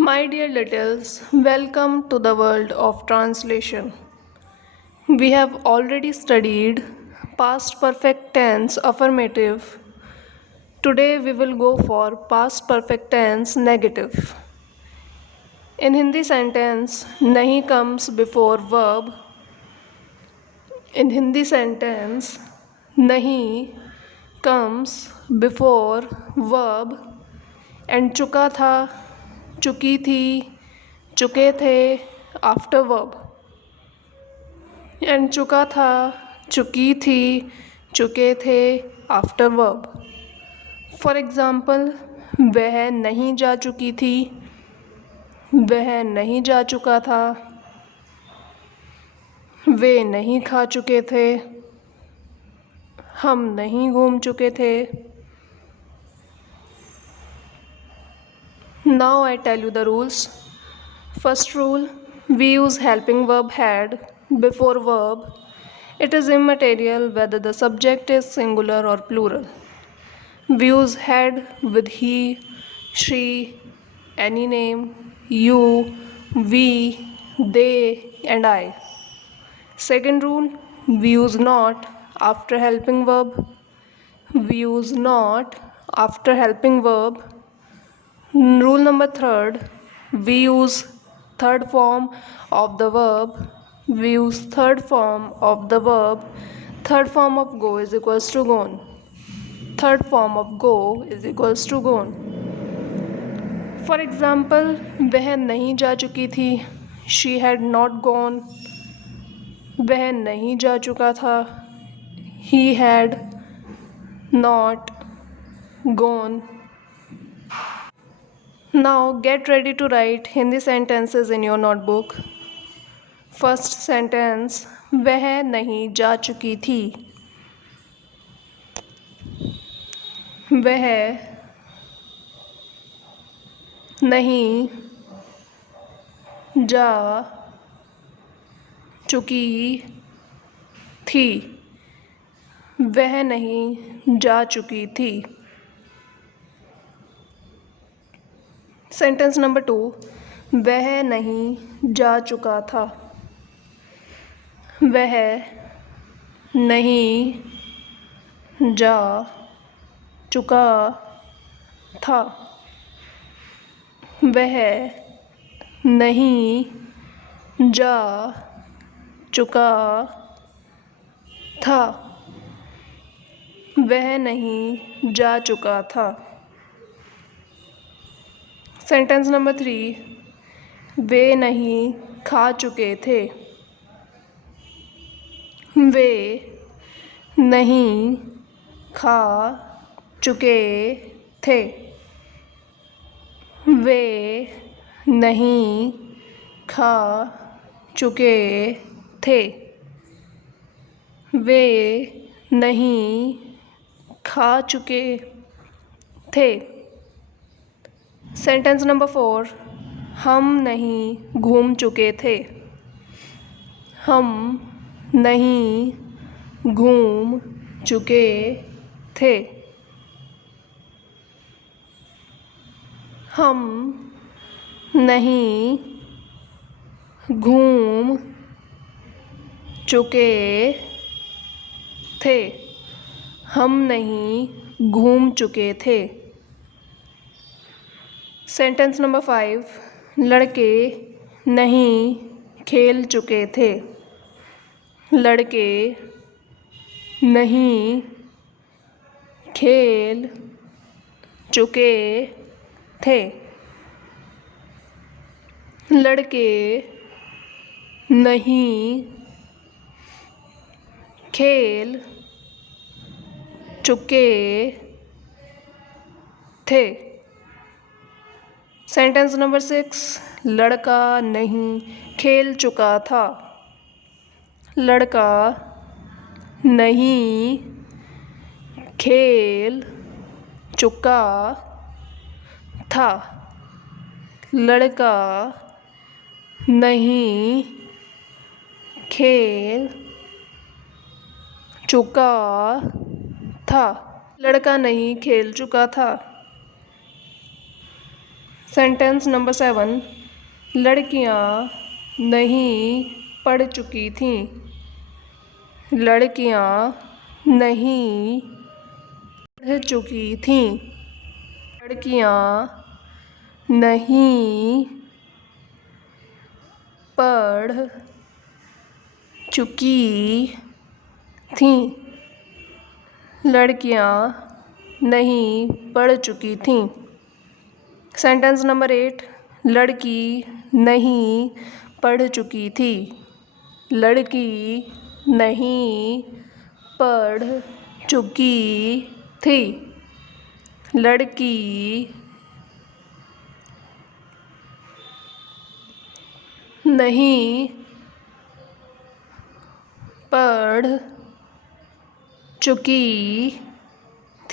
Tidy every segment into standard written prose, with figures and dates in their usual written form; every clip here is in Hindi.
My dear littles, welcome to the world of translation. We have already studied past perfect tense affirmative. Today we will go for past perfect tense negative. In Hindi sentence, nahi comes before verb. In Hindi sentence, nahi comes before verb and चुका था, चुकी थी, चुके थे after verb. एंड चुका था, चुकी थी, चुके थे आफ्टर वर्ब. फॉर एग्ज़ाम्पल, वह नहीं जा चुकी थी, वह नहीं जा चुका था, वे नहीं खा चुके थे, हम नहीं घूम चुके थे. Now I tell you the rules. First rule, we use helping verb had before verb. It is immaterial whether the subject is singular or plural. We use had with he, she, any name, you, we, they, and I. Second rule, we use not after helping verb. We use not after helping verb. Rule number third, we use third form of the verb. We use third form of the verb. Third form of go is equals to gone. Third form of go is equals to gone. For example, वह नहीं जा चुकी थी. She had not gone. वह नहीं जा चुका था. He had not gone. Now get ready to write Hindi sentences in your notebook. First sentence, वह नहीं जा चुकी थी. वह नहीं जा चुकी थी. वह नहीं जा चुकी थी. सेंटेंस नंबर 2, वह नहीं जा चुका था. वह नहीं जा चुका था. वह नहीं जा चुका था. वह नहीं जा चुका था. सेंटेंस नंबर 3, वे नहीं खा चुके थे. वे नहीं खा चुके थे. वे नहीं खा चुके थे. वे नहीं खा चुके थे. सेंटेंस नंबर 4, हम नहीं घूम चुके थे. हम नहीं घूम चुके थे. हम नहीं घूम चुके थे. हम नहीं घूम चुके थे. सेंटेंस नंबर 5, लड़के नहीं खेल चुके थे. लड़के नहीं खेल चुके थे. लड़के नहीं खेल चुके थे. सेंटेंस नंबर 6, लड़का नहीं खेल चुका था. लड़का नहीं खेल चुका था. लड़का नहीं खेल चुका था. लड़का नहीं खेल चुका था. सेंटेंस नंबर 7, लड़कियां नहीं पढ़ चुकी थीं। लड़कियां नहीं पढ़ चुकी थीं। लड़कियां नहीं पढ़ चुकी थीं। लड़कियां नहीं पढ़ चुकी थीं। सेंटेंस नंबर 8, लड़की नहीं पढ़ चुकी थी। लड़की नहीं पढ़ चुकी थी। लड़की नहीं पढ़ चुकी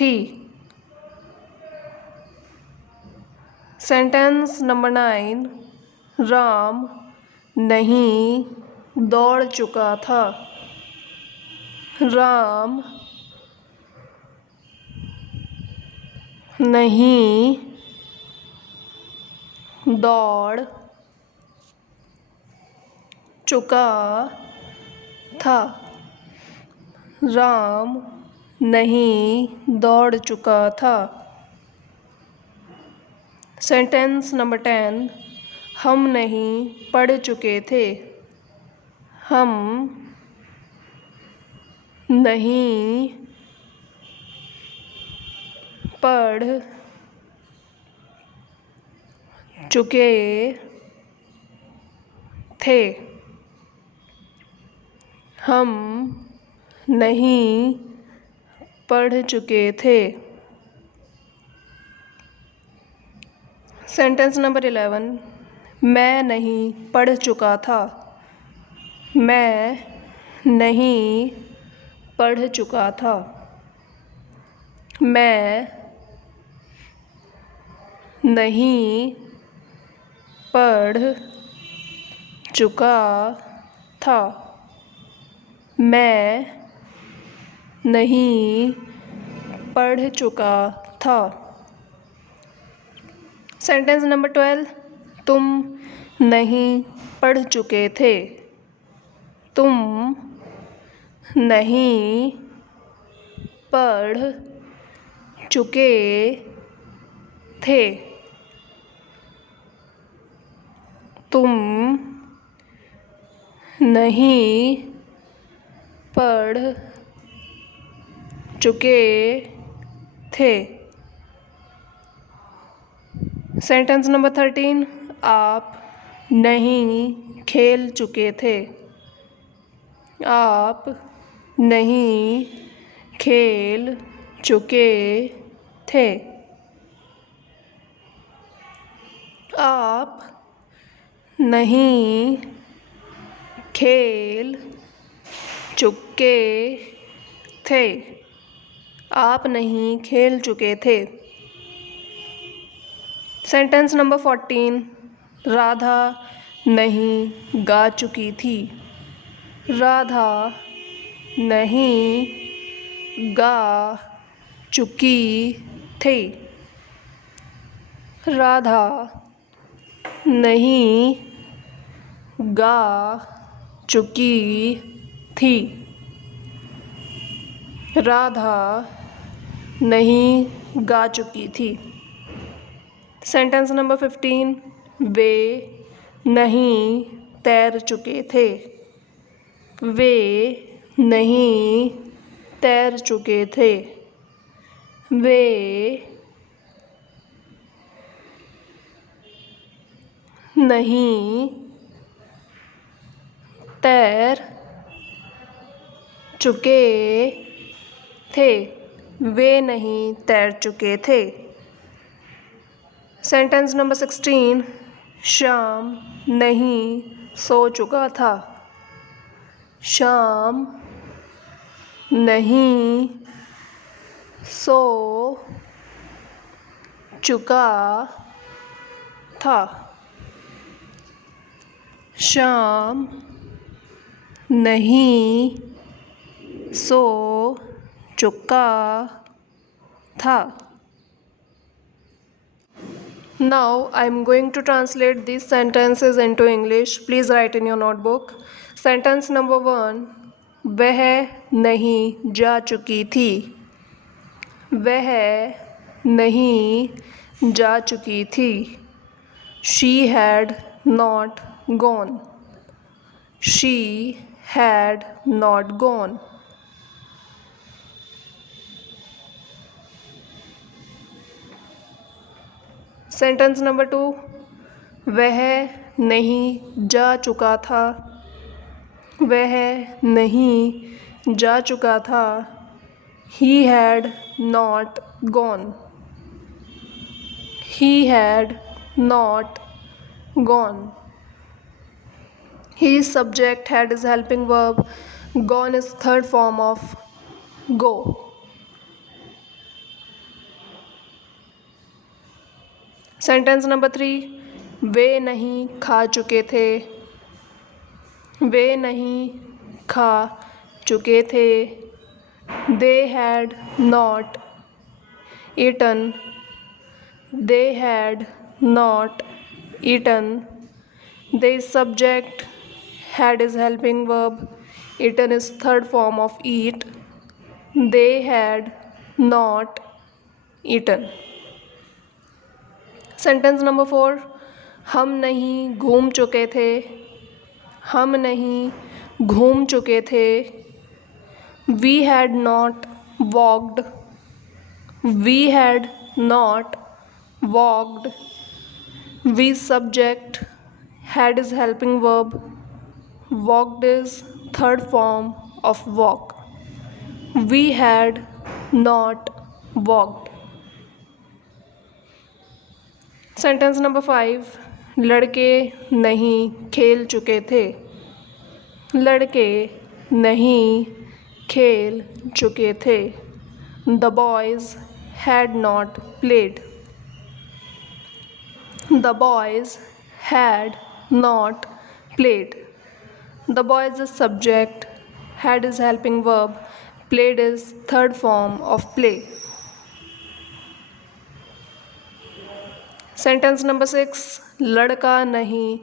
थी। सेंटेंस नंबर 9, राम नहीं दौड़ चुका था। राम नहीं दौड़ चुका था। राम नहीं दौड़ चुका था। सेंटेंस नंबर 10, हम नहीं पढ़ चुके थे। हम नहीं पढ़ चुके थे। हम नहीं पढ़ चुके थे। सेंटेंस नंबर 11, मैं नहीं पढ़ चुका था। मैं नहीं पढ़ चुका था। मैं नहीं पढ़ चुका था। मैं नहीं पढ़ चुका था। सेंटेंस नंबर 12, तुम नहीं पढ़ चुके थे। तुम नहीं पढ़ चुके थे। तुम नहीं पढ़ चुके थे। सेंटेंस नंबर 13, आप नहीं खेल चुके थे। आप नहीं खेल चुके थे। आप नहीं खेल चुके थे। आप नहीं खेल चुके थे। सेंटेंस नंबर 14, राधा नहीं गा चुकी थी। राधा नहीं गा चुकी थी। राधा नहीं गा चुकी थी। राधा नहीं गा चुकी थी। सेंटेंस नंबर 15, वे नहीं तैर चुके थे। वे नहीं तैर चुके थे। वे नहीं तैर चुके थे। वे नहीं तैर चुके थे। सेंटेंस नंबर 16, श्याम नहीं सो चुका था। श्याम नहीं सो चुका था। श्याम नहीं सो चुका था। Now I am going to translate these sentences into English. Please write in your notebook. Sentence number 1. वह नहीं जा चुकी थी. वह नहीं जा चुकी थी. She had not gone. She had not gone. Sentence number 2. वह नहीं जा चुका था. वह नहीं जा चुका था. He had not gone. He had not gone. He is subject, had is helping verb, gone is third form of go. Sentence number 3. वे नहीं खा चुके थे. वे नहीं खा चुके थे. They had not eaten. They had not eaten. They is subject, had is helping verb, eaten is third form of eat. They had not eaten. Sentence number 4. हम नहीं घूम चुके थे. हम नहीं घूम चुके थे. We had not walked. We had not walked. We subject, had is helping verb, walked is third form of walk. We had not walked. Sentence number 5. लड़के नहीं खेल चुके थे. लड़के नहीं खेल चुके थे. The boys had not played. The boys had not played. The boys is subject, had is helping verb, played is third form of play. Sentence number 6. लड़का नहीं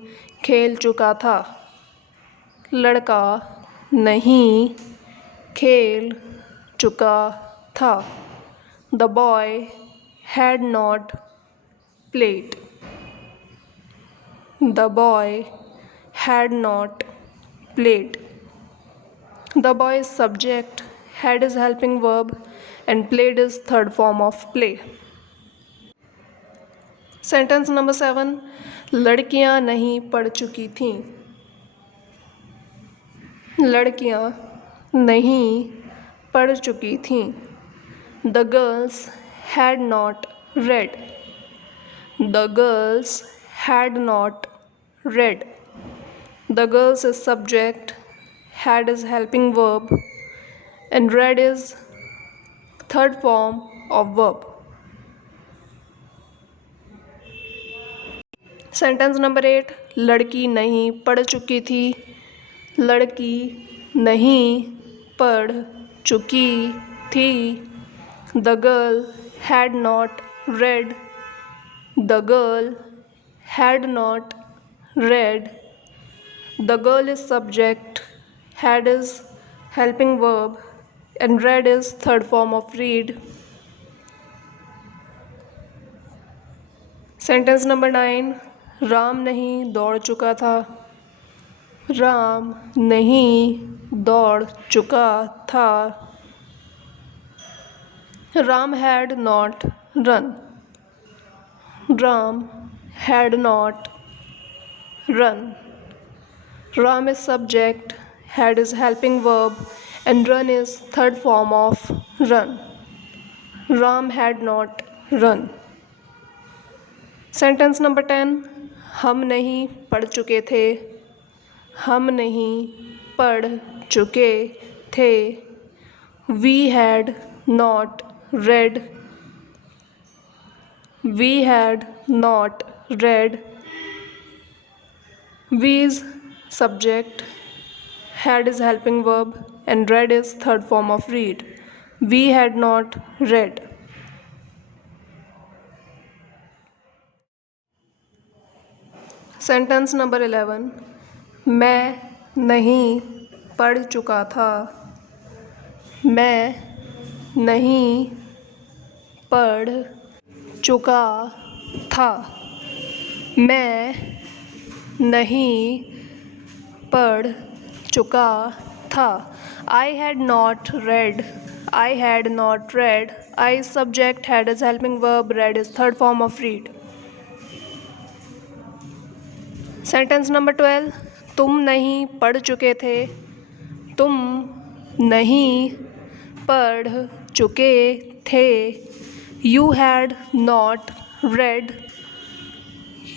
खेल चुका था. लड़का नहीं खेल चुका था. The boy had not played. The boy had not played. The boy is subject, had is helping verb, and played is third form of play. Sentence number 7. लड़कियां नहीं पढ़ चुकी थीं. लड़कियां नहीं पढ़ चुकी थीं. The girls had not read. The girls had not read. The girls is subject, had is helping verb, and read is third form of verb. Sentence number 8. लड़की नहीं पढ़ चुकी थी. लड़की नहीं पढ़ चुकी थी. The girl had not read. The girl had not read. The girl is subject, had is helping verb, and read is third form of read. Sentence number 9. Ram नहीं दौड़ चुका था. राम नहीं दौड़ चुका था. Ram had not run. Ram had not run. Ram is subject, had is helping verb, and run is third form of run. Ram had not run. Sentence number 10. हम नहीं पढ़ चुके थे. हम नहीं पढ़ चुके थे. We had not read. We had not read. We is subject, had is helping verb, and read is third form of read. We had not read. Sentence number 11, मैं नहीं पढ़ चुका था। मैं नहीं पढ़ चुका था। मैं नहीं पढ़ चुका था। I had not read. I had not read. I is subject, had is helping verb, read is third form of read. Sentence number 12, तुम नहीं पढ़ चुके थे। तुम नहीं पढ़ चुके थे। You had not read.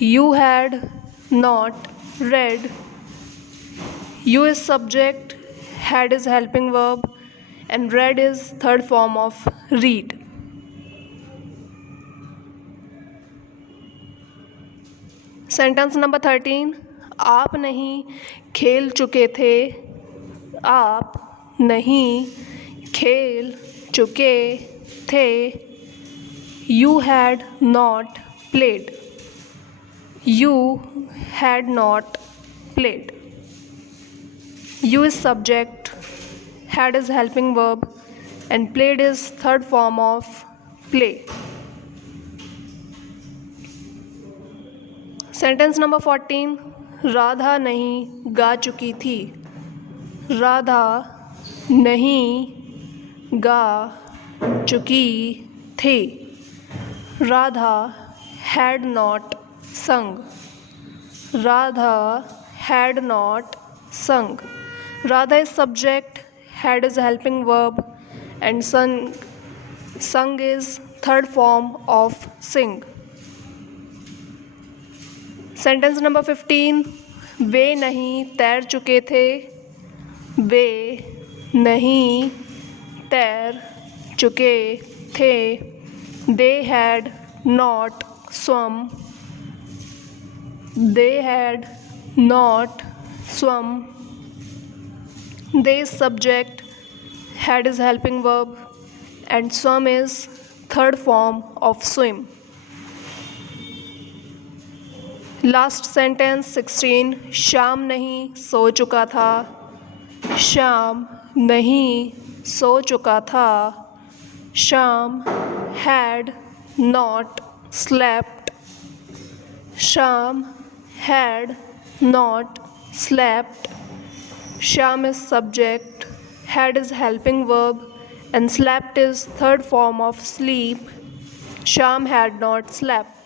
You had not read. You is subject, had is helping verb, and read is third form of read. Sentence number 13, आप नहीं खेल चुके थे। आप नहीं खेल चुके थे। You had not played. You had not played. You is subject, had is helping verb, and played is third form of play. Sentence number 14, Radha नहीं गा चुकी थी। राधा नहीं गा चुकी थी। Radha had not sung. Radha had not sung. Radha is subject, had is helping verb, and sung is third form of sing. Sentence number 15, वे नहीं तैर चुके थे। वे नहीं तैर चुके थे। They had not swum. They had not swum. They is subject, had is helping verb, and swum is third form of swim. Last sentence 16, Shyam नहीं सो चुका था। श्याम नहीं सो चुका था। Shyam had not slept. Shyam had not slept. Sham is subject, had is helping verb, and slept is third form of sleep. Sham had not slept.